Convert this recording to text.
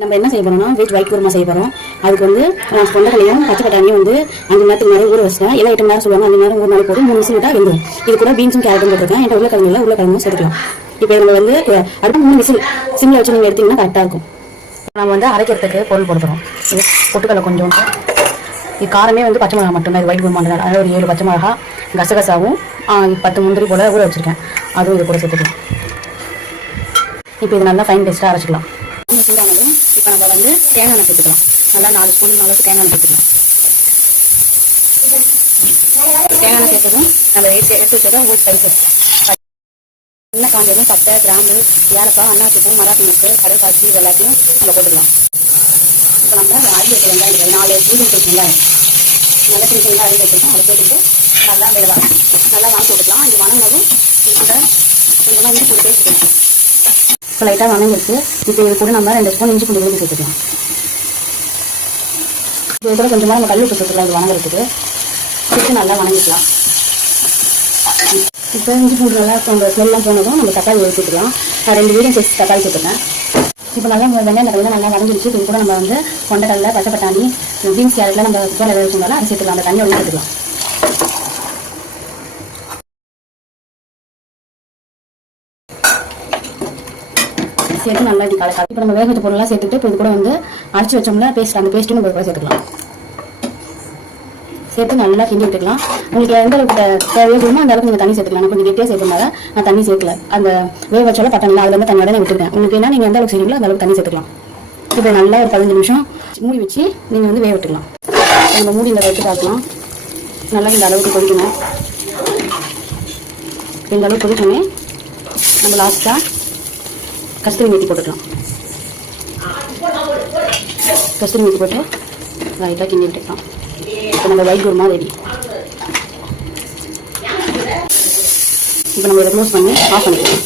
நம்ம என்ன செய்ய போறோம்னா வெஜ் ஒயிட் குருமா செய்ய போறோம். அதுக்கு வந்து நான் கொண்டக்கலையும் பச்சை பட்டாணியும் வந்து 5 மணி நேரத்துக்கு மேலே ஊற வச்சிட்டேன். எல்லாம் 8 மணி நேரம் சொல்லுவாங்க. 5 மணி நேரம் 1 நாள் போட்டு 3 விசில் விட்டா வெந்துடும். இது கூட பீன்ஸும் கேரட்டும் போட்டுருக்கேன். என்கிட்ட உருளைக்கிழங்கும் சேர்த்துக்கலாம். இப்போ நம்ம வந்து அடுத்து 3 விசில் சிம்மில் வச்சு நீங்கள் எடுத்தீங்கன்னா கரெக்டாக இருக்கும். நம்ம வந்து அரைக்கிறதுக்கு பொருள் போடுறோம். இது பொட்டுக்கடலை கொஞ்சம், இது காரமே வந்து பச்சை மிளகா மட்டும்தான். இது ஒயிட் குருமாண்டா. அதாவது ஒரு 7 பச்சை மிளகா, கசகசாவும் 10 முந்திரி போல் ஊற வச்சுருக்கேன். அதுவும் இது கூட சேர்த்துக்கலாம். இப்போ இது நல்லா ஃபைன் பேஸ்ட்டாக அரைச்சிக்கலாம். சூடானது இப்போ நம்ம வந்து தேங்காய் எண்ணெய் சேர்த்துக்கலாம். நல்லா 4 ஸ்பூன் அளவுக்கு தேங்காய் எண்ணெய் சேர்த்துக்கலாம். தேங்காய் எண்ணெய் சேர்த்ததும் நம்ம எடுத்து வச்சதை ஒரு ஸ்பைசஸ் எண்ணெய் காஞ்சதும் பட்டை, கிராம்பு, ஏலக்காய், அன்னாச்சிப்பூ, மராட்டி முட்டு, கடல் காய்ச்சி இது எல்லாத்தையும் நம்ம போட்டுக்கலாம். இப்போ நம்ம அரிசி வச்ச வெங்காயம் 4 மீடியம் சைஸ் வெங்காயம் நல்லா சின்ன சின்ன அரிசி வச்சுருக்கோம். அதை போட்டுட்டு நல்லா நல்லா வாங்கி போட்டுக்கலாம். இது வணங்கவும் கூட கொஞ்சமாக இஞ்சி பூண்டு பேஸ்ட் போட்டுக்கலாம். இப்போ லைட்டாக வணங்கிடுச்சு. இப்போ இது கூட நம்ம 2 ஸ்பூன் இஞ்சி பூண்டு விழுந்து சேர்த்துக்கலாம். இது கூட கொஞ்சமாக நம்ம கல் உப்பு சேர்த்துக்கலாம். இது வணங்குறதுக்கு சேர்த்து நல்லா வணங்கிக்கலாம். இப்போ இஞ்சி பூண்டு நல்லா அந்த ஸ்மெல்லாம் போனதும் நம்ம தக்காளி சேர்த்துக்கலாம். நான் 2 மீடியம் சைஸ் தக்காளி சேர்த்துருக்கேன். இப்போ நல்லா வெங்காயம் தக்காளி நல்லா வணங்கிடுச்சு. இது கூட நம்ம வந்து கொண்டக்கடலை, பச்சை பட்டாணி, பீன்ஸ், கேரட்லாம் நம்ம குக்கரில் வச்சுருந்தாலும் அதை சேர்த்துக்கலாம். அந்த தண்ணியை சேர்த்துக்கலாம். சேர்த்து நல்லா இப்படி கலக்காது. இப்போ நம்ம வேக வச்ச பொருள்லாம் சேர்த்துட்டு இப்போ இது கூட வந்து அரைச்சி வச்சோம்னா பேஸ்ட், அந்த பேஸ்ட்டும் நம்ம கூட சேர்த்துக்கலாம். சேர்த்து நல்லா கிண்டி விட்டுக்கலாம். உங்களுக்கு எந்த அளவுக்கு தேவைப்படுமோ அந்த அளவுக்கு நீங்கள் தண்ணி சேர்த்துக்கலாம். நான் கொஞ்சம் கெட்டியாக சேர்த்துனால நான் தண்ணி சேர்க்கல. அந்த வேக வச்சாலும் பட்டாணிலாம் அதில் வந்து தண்ணியோட நான் விட்டுருக்கேன். உங்களுக்கு என்ன நீங்கள் எந்த அளவுக்கு செய்வீங்களோ அந்த அளவுக்கு தண்ணி சேர்த்துக்கலாம். இப்போ நல்லா ஒரு 15 நிமிஷம் மூடி வச்சு நீங்கள் வந்து வேக விட்டுக்கலாம். நம்ம மூடி இந்த வச்சு பார்க்கலாம். நல்லா இந்த அளவுக்கு கொதிக்கணும். இந்த அளவுக்கு கொதிக்கணும். நம்ம லாஸ்ட்டாக கஸ்தூரி மேத்தி போட்டுக்கலாம். கஸ்தூரி மேத்தி போட்டு லைட்டாக கிண்டி விட்டுக்கலாம். இப்போ நம்ம ஒயிட் குருமா ரெடி. இப்போ நம்ம இதை க்ளோஸ் பண்ணி ஆஃப் பண்ணிக்கலாம்.